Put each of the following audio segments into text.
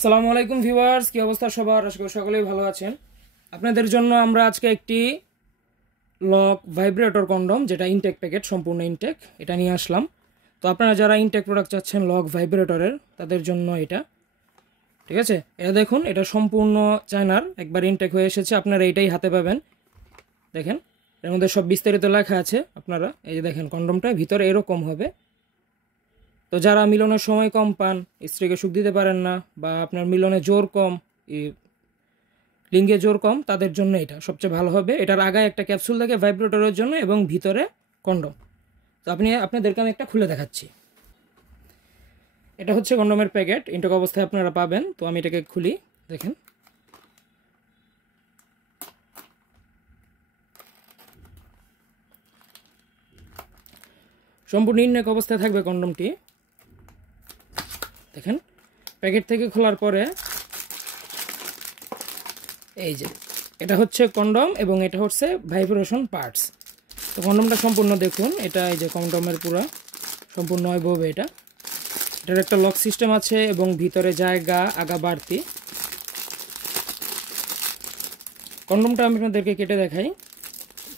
আসসালামু আলাইকুম ভিউয়ার্স, কি অবস্থা সবার? আশা করি সকলেই ভালো আছেন। আপনাদের জন্য আমরা আজকে একটি লক ভাইব্রেটর কন্ডম, যেটা ইনটেক প্যাকেট, সম্পূর্ণ ইনটেক, এটা নিয়ে আসলাম। তো আপনারা যারা ইনটেক প্রোডাক্ট চাচ্ছেন লক ভাইব্রেটরের, তাদের জন্য এটা, ঠিক আছে। এটা দেখুন, এটা সম্পূর্ণ চায়নার, একবার ইনটেক হয়ে এসেছে। আপনারা এইটাই হাতে পাবেন। দেখেন, এর মধ্যে সব বিস্তারিত লেখা আছে। আপনারা এই যে দেখেন, কন্ডমটা ভিতরে এরকম হবে। তো যারা মিলনের সময় কম পান, স্ত্রীকে সুখ দিতে পারেন না, বা আপনার মিলনে জোর কম, লিঙ্গে জোর কম, তাদের জন্য এটা সবচেয়ে ভালো হবে। এটার আগায় একটা ক্যাপসুল থাকে ভাইব্রেটরের জন্য এবং ভিতরে কন্ডম। তো আপনাদেরকে আমি একটা খুলে দেখাচ্ছি। এটা হচ্ছে কন্ডমের প্যাকেট, ইনটেক অবস্থায় আপনারা পাবেন। তো আমি এটাকে খুলি, দেখেন। সম্পূর্ণ ইনটেক অবস্থায় থাকবে কন্ডমটি। দেখেন, প্যাকেট থেকে খোলার পরে এই যে এটা হচ্ছে কন্ডম এবং এটা হচ্ছে ভাইব্রেশন পার্টস। তো কন্ডমটা সম্পূর্ণ দেখুন, এটা এই যে কন্ডমের পুরো সম্পূর্ণ হবে। এটার একটা লক সিস্টেম আছে এবং ভিতরে জায়গা আগা বাড়তি। কন্ডমটা আমি আপনাদেরকে কেটে দেখাই,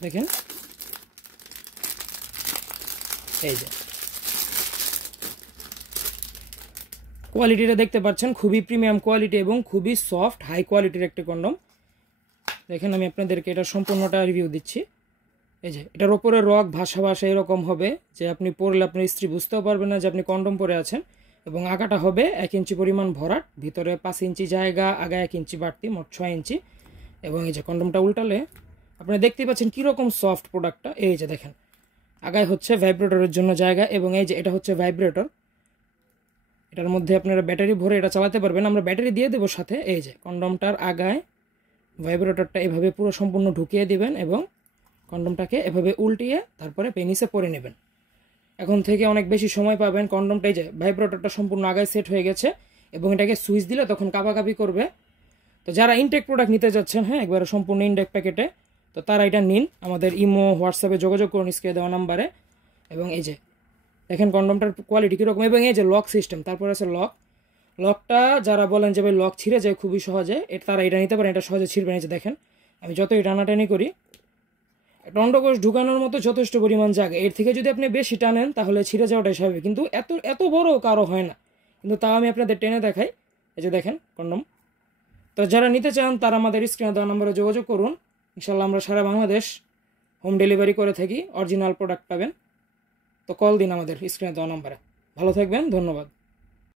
দেখেন। এই যে কোয়ালিটিটা দেখতে পাচ্ছেন, খুবই প্রিমিয়াম কোয়ালিটি এবং খুবই সফট হাই কোয়ালিটির একটি কন্ডম। দেখেন, আমি আপনাদেরকে এটা সম্পূর্ণটা রিভিউ দিচ্ছি। এই যে এটার ওপরে রক ভাষা এরকম হবে যে আপনি পরলে আপনার স্ত্রী বুঝতেও পারবেন না যে আপনি কন্ডম পরে আছেন। এবং আগাটা হবে 1 ইঞ্চি পরিমাণ ভরাট, ভিতরে 5 ইঞ্চি জায়গা, আগা 1 ইঞ্চি বাড়তি, মোট 6 ইঞ্চি। এবং এই যে কন্ডমটা উল্টালে আপনারা দেখতেই পাচ্ছেন কীরকম সফট প্রোডাক্টটা। এই যে দেখেন, আগায় হচ্ছে ভাইব্রেটরের জন্য জায়গা এবং এই যে এটা হচ্ছে ভাইব্রেটর। এটার মধ্যে আপনারা ব্যাটারি ভরে এটা চালাতে পারবেন, আমরা ব্যাটারি দিয়ে দেবো সাথে। এই যে কন্ডমটার আগায় ভাইব্রেটরটা এভাবে পুরো সম্পূর্ণ ঢুকিয়ে দিবেন এবং কন্ডমটাকে এভাবে উল্টিয়ে তারপরে পেনিসে পরে নেবেন। এখন থেকে অনেক বেশি সময় পাবেন। কন্ডমটাই যে ভাইব্রেটরটা সম্পূর্ণ আগায় সেট হয়ে গেছে এবং এটাকে সুইচ দিলে তখন কাঁপাকাঁপি করবে। তো যারা ইনটেক প্রোডাক্ট নিতে যাচ্ছেন, হ্যাঁ, একবারে সম্পূর্ণ ইনটেক প্যাকেটে, তো তারা এটা নিন। আমাদের ইমো, হোয়াটসঅ্যাপে যোগাযোগ করুন স্ক্রিনে দেওয়া নাম্বারে। এবং এই যে দেখেন কন্ডমটার কোয়ালিটি কীরকম। এবং এই যে লক সিস্টেম, তারপরে আছে লকটা যারা বলেন যে ভাই লক ছিঁড়ে যায় খুবই সহজে, তারা এটা নিতে পারেন, এটা সহজে ছিঁড়বে না। যে দেখেন, আমি যতই টানাটানি করি, একটা অন্ডকোষ ঢুকানোর মতো যথেষ্ট পরিমাণ জায়গা। এর থেকে যদি আপনি বেশি টানেন তাহলে ছিঁড়ে যাওয়াটাই স্বাভাবিক, কিন্তু এত বড় কারো হয় না। কিন্তু তাও আমি আপনাদের টেনে দেখাই। এই যে দেখেন কন্ডম। তো যারা নিতে চান তারা আমাদের স্ক্রিনে দেওয়া নম্বরে যোগাযোগ করুন। ইনশাল্লাহ আমরা সারা বাংলাদেশ হোম ডেলিভারি করে থাকি, অরিজিনাল প্রোডাক্ট পাবেন। তো কল দিন আমাদের স্ক্রিনে দেওয়া নম্বরে। ভালো থাকবেন, ধন্যবাদ।